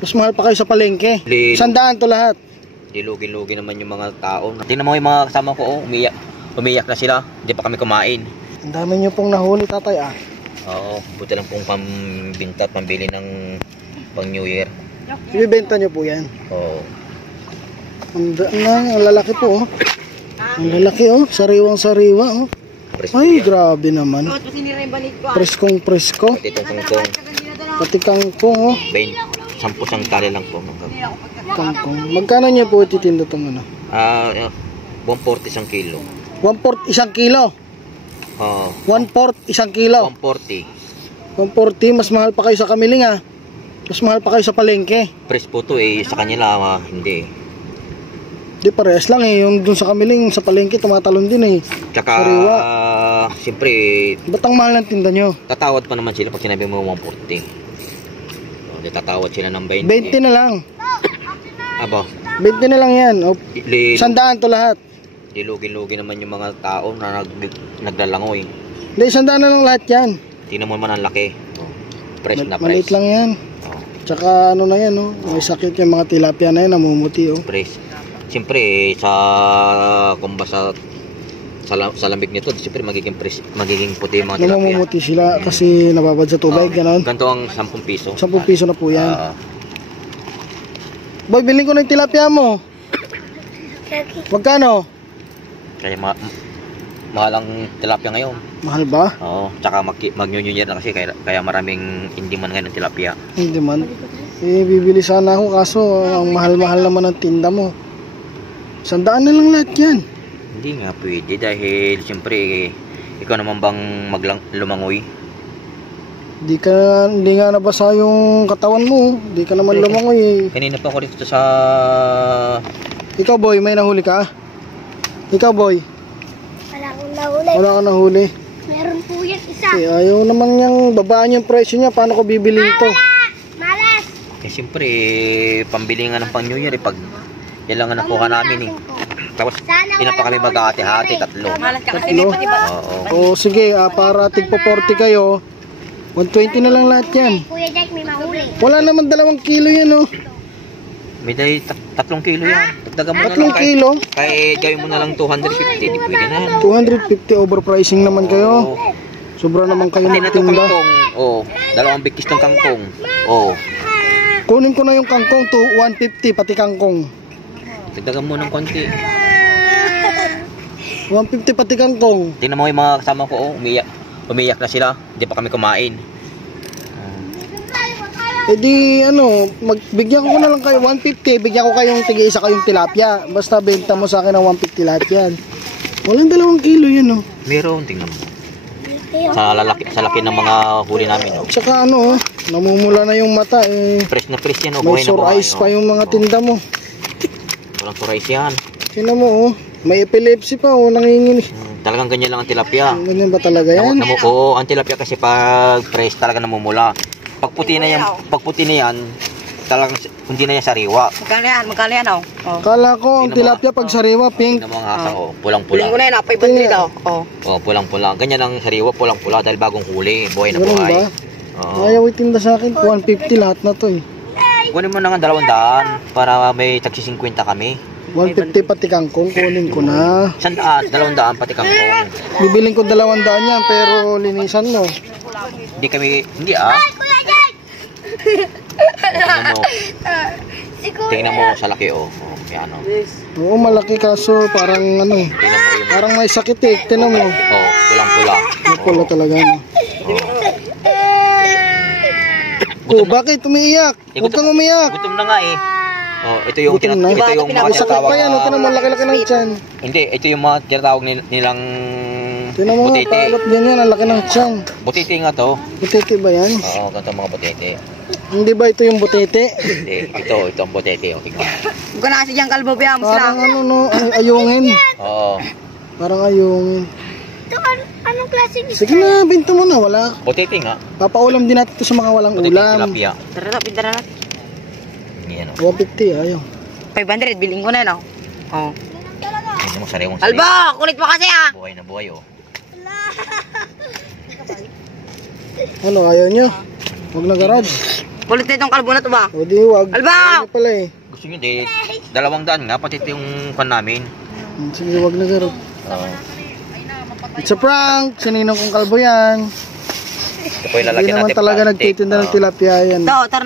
Mas mahal pa kayo sa palengke. 100 to lahat. Dilugi-lugi naman yung mga tao. Tingnan mo yung mga kasama ko, oh, umiyak na sila. Hindi pa kami kumain. Ang dami nyo pong nahuli, tatay, ah. Oo, buti lang pong pambinta at pambili ng pang New Year. Ibibenta nyo po yan. Oo. Ang lalaki po, oh. Ang lalaki, oh. Sariwang-sariwa, oh. Ay, grabe naman. Preskong presko. Pati itong kangkong. Pati kangkong, oh. 10 tali lang po. Kangkong. Magkano nyo po ititinda itong ano? 140 isang kilo. 1/4 isang kilo? Oo. 1/4 isang kilo? 140. 140, mas mahal pa kayo sa kamiling, ah. Mas mahal pa kayo sa palengke. Press po to eh, sa kanila hindi. Di parehas lang eh, yung dun sa kamiling, sa palengke tumatalon din eh. Tsaka, siyempre, ba't ang mahal ng tinda nyo? tatawad pa naman sila pag sinabi mo 140. So, tatawad sila ng 20. 20 na lang. Aba, 20 na lang yan. O, 100 to lahat. dilugi-lugi naman yung mga tao na naglalangoy. Hindi, 100 na lang lahat yan. Tingnan mo naman ang laki. Fresh na fresh. Maliit lang yan. Tsaka ano na yan, oh. May sakit yung mga tilapia na yan, namumuti, oh. Fresh. Siyempre, sa lamig nito, siyempre magiging puti yung mga tilapia. Namumuti sila kasi nababad sa tubig, gano'n. Ganito ang 10 piso. 10 piso na po yan. Boy, bilhin ko na yung tilapia mo. Magkano? Kaya mahal ang tilapia ngayon. Mahal ba? Oo, tsaka mag-New Year na kasi kaya maraming hindi man ngayon ng tilapia. Hindi man. Eh, bibili sana ako kaso ang mahal-mahal naman ang tinda mo. 100 na lang lahat yan. Hindi nga pwede dahil siyempre ikaw naman bang lumangoy? Hindi nga nabasa yung katawan mo. Hindi ka naman lumangoy. Kanina pa ako dito sa... Ikaw boy, may nahuli ka? Ikaw boy? Wala akong nahuli. Wala ka nahuli? Meron po yan isa. Eh, ayaw naman niyang babaan yung presyo niya. Paano ko bibili ito? Malas. Eh siyempre, pambili nga ng pang New Year pag yan lang ang nakuha namin eh. Tapos, ilan pa kami mag-hati-hati, 3. Tatlo? Oo. O sige, para tigpo 40 kayo, 120 na lang lahat yan. Kuya Jack, may mahuli. Wala naman 2 kilo yan, oh. May dahil 3 kilo yan. Dagdagan mo na 3 lang. kilo? Kaya gawin mo na lang 250, di pwede na yan. 250 overpricing naman kayo. Sobra naman kayo Pati na ng itong tinda. kangkong. Oh, 2 bigkis ng kangkong. Oh, Kunin ko na yung kangkong to 150 pati kangkong. dagdagan mo ng konti. 150 pati kangkong. Tingnan mo yung mga kasama ko, oh, umiyak na sila. Hindi pa kami kumain. Eh di ano, bigyan ko na lang kayo 150, bigyan ko kayong tig-isa kayong tilapia. Basta benta mo sa akin ng 150 lahat yan. Walang 2 kilo yan, oh. Meron, tingnan mo. Sa laki ng mga huli namin, oh. Tsaka ano, namumula na yung mata eh. Fresh na fresh yan, oh. May Buhay na sore buhay, eyes pa yung mga tinda mo. Walang sore eyes yan. Tingnan mo, oh. May epilepsy pa, oh, nanginginig. Talagang ganyan lang ang tilapia. Ganyan ba talaga yan? Oo, ang tilapia kasi pag fresh talaga namumula. Pag puti na yan, talagang hindi na yan sariwa. Magkano yan, oh. Kala ko ang tilapia pag sariwa, pink. Tingnan mo ang hasang, oh, pulang-pula. Biling ko na yan, 500 daw. Oh. Oh, pulang-pula. Ganyan ang sariwa, pulang-pula dahil bagong huli, buhay na Ganun buhay. ba? Oo. Ayaw itinda sa akin, 150 lahat na to eh. Kunin mo na nga 200 para may tagsi 50 kami. 150 pati kangkong, kunin ko na. 100, 200 pati kangkong. Bibiling ko 200 yan, pero linisan mo. Hindi Kuya Jack! Tingnan mo sa laki, oh. Oh, yan, oh. Oo, malaki kaso parang ano, Tingnan mo yung, parang may sakit eh. Tingnan mo. oh, pulang-pula. Pula talaga, no? Oh, bakit umiiyak? Huwag kang umiyak. Gutom na nga eh. Oh, ito yung Gutom na? ito yung mga May sakit tinatawag pa yan, oh. Tingnan mo, laki-laki ng tiyan. Hindi, ito yung mga tinatawag nilang Tingnan mo nga, butete. paalot din yan, ang laki ng tiyan. Butete nga to. Butete ba yan? Oo, ganito mga butete. Hindi ba ito yung butete? Hindi, ito ang butete. Oh, tingnan. Huwag ka na kasi dyan, kalbo, biyam. Parang ano, no, ayungin. Oo. Parang ayungin. Ito, anong klaseng Sige na, bento mo na, wala. Butete nga. Papaulam din natin ito sa mga walang Butete ulam. tilapia. Tara na, pindara na. Yan, oh. 150, ayaw. 500, biling ko na yan, oh. Oh. Tingnan mo sariwang Alba, kulit pa kasi, ah. buhay na buhay, oh. Ano, ayaw nyo? Huwag na garage. Kulit na itong kalbo na to ba? O di wag. Alba! Ano pala eh. Gusto nyo di, 200 nga, pati ito yung kan namin. Sige, wag na sir. Oo. It's a prank. Sininong kong kalbo yan. Ito po Hindi ilalagyan naman natin talaga plastic. nagtitinda ng Oo. tilapia yan. Ito, tara.